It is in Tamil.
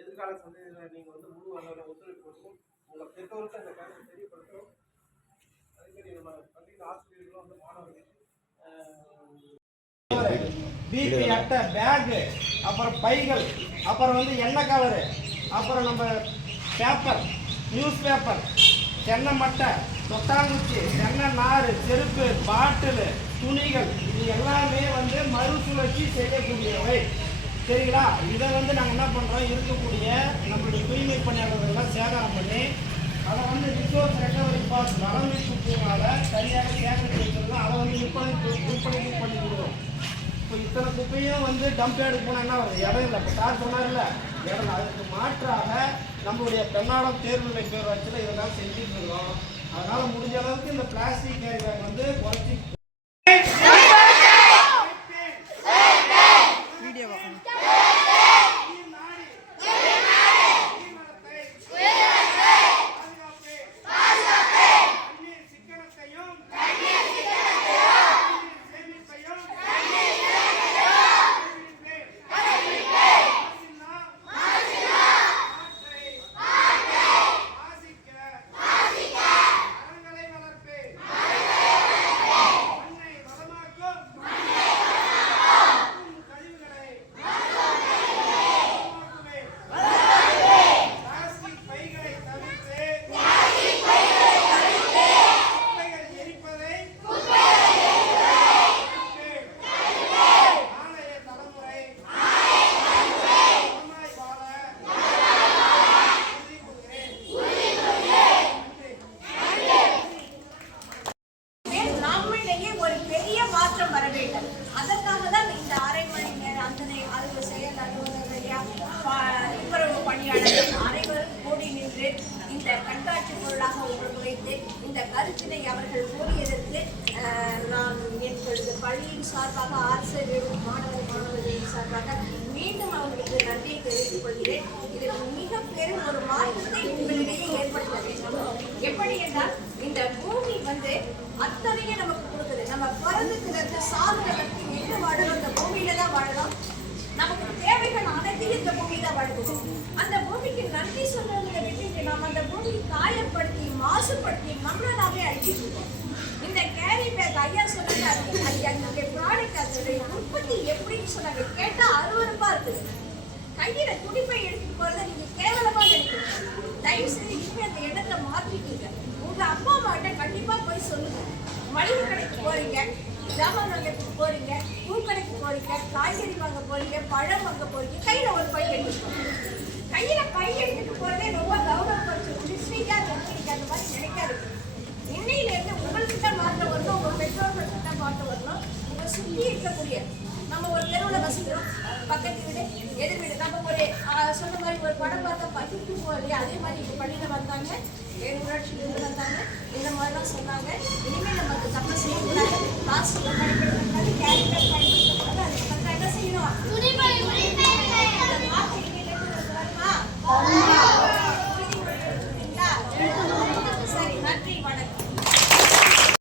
எதிர்கால சந்ததியினர் நீங்க முழு அளவில் ஒத்துழைப்பு கொடுக்கும். உங்க பெற்றோருக்கு அந்த கருத்தை தெரியப்படுத்தும். அதே மாதிரி நம்ம பள்ளியில் ஆசிரியர்களும் மாணவர்கள் பிபி அட்டை, பேகு, அப்புறம் பைகள், அப்புறம் எண்ணெய் கவரு, அப்புறம் நம்ம பேப்பர், நியூஸ் பேப்பர், தென்னை மட்டை, தொட்டாங்குச்சி, தென்னை நார், செருப்பு, பாட்டில், துணிகள், இது எல்லாமே மறுசுழற்சி செய்யக்கூடியவை. சரிங்களா? இதை நாங்கள் என்ன பண்ணுறோம், இருக்கக்கூடிய நம்மளுடைய தூய்மை பணியாளர்கள்லாம் சேகரம் பண்ணி அதை ரிசோர்ஸ் ரெக்கவரி பாஸ் நலமை சுற்றுனால சரியாக சேகரித்து வச்சிருந்தோம். அதை விற்பனை பண்ணி கொடுக்குறோம். இப்போ இத்தனை குப்பையும் டம்ப் எடுக்க போனால் என்ன வருது? இடம் இல்லை. இப்போ சார் சொன்னார்ல, இடம். அதுக்கு மாற்றாக நம்மளுடைய பெண்ணாடம் தேர்வுகளை பேரூராட்சியில் இதெல்லாம் செஞ்சுட்டு இருக்கோம். அதனால் முடிஞ்ச அளவுக்கு இந்த பிளாஸ்டிக் கேரி பேக் குறைச்சி இந்த கண்காட்சி பொருளாக உபயோகித்து இந்த கருத்தினை அவர்கள் கூறியதற்கு நான் எங்களது பள்ளியின் சார்பாக ஆசிரியர் மாணவர்களின் சார்பாக மீண்டும் அவர்களுக்கு நன்றியை தெரிவித்துக் கொள்கிறேன். இதில் மிக பெரும் ஒரு மாற்றத்தை உங்களிடையே ஏற்படுத்த வேண்டும். எப்படி என்றால், இந்த பூமி அத்தனையே நமக்கு கொடுக்குது. நம்ம பிறந்துக்கிறது சாதனைக்கு எங்க வாழணும், இந்த பூமியில தான் வாழலாம். நமக்கு தேவைகள் அனைத்தையும் இந்த பூமி தான் வழங்குது. அந்த பூமிக்கு நன்றி சொல்றதை விட்டுட்டு நாம் அந்த பூமியை காயப்படுத்தி மாசுபடுத்தி நம்மளை நாமே அழிச்சிட்டு இருக்கோம். இந்த கேரி பேக் ஐயா சொன்னாங்க, அதனுடைய ப்ராடக்ட் அதனுடைய உற்பத்தி எப்படின்னு சொன்னாங்க. கேட்டா அருவருப்பா இருக்குது. கையில துணிப்பை எடுத்துட்டு போறத நீங்க கேவலமா நினைக்கிறீங்க. தயவு செய்து இனிமே அந்த இடத்தை மாற்றிட்டீங்க. உங்க அப்பா அம்மாட்ட கண்டிப்பா போய் சொல்லுங்க. மளிகை கடைக்கு போறீங்க, ஜாமான் வாங்கறதுக்கு போறீங்க, பூக்கடைக்கு போறீங்க, காய்கறி வாங்க போறீங்க, பழம் வாங்க போறீங்க, கையில ஒரு பை எடுத்துட்டு போறீங்க. கையில பை எடுத்துட்டு போறதே ரொம்ப கௌரவப்படுத்து டிஸ்ட்ரிக்டா கம்பெனிக்கு அந்த மாதிரி நினைக்காது. இன்னையில இருந்து உங்களுக்கு தான் மாற்றம் வரணும், உங்க பெற்றோர்களுக்கு தான் மாற்றம் வரணும். உங்க சுற்றி இருக்கக்கூடிய நம்ம ஒரு தெருவில் வசிக்கிறோம், பக்கத்து வீடு எதிர் வீடு, நம்ம ஒரு சொன்ன மாதிரி ஒரு படம் பார்த்தா பகிர்ந்து போகலையே, அதே மாதிரி இப்போ பள்ளியில் வந்தாங்க, ஊராட்சியிலிருந்து வந்தாங்க, இந்த மாதிரிலாம் சொன்னாங்க. இனிமேல் நம்ம தப்பு செய்யக்கூடாது. காசு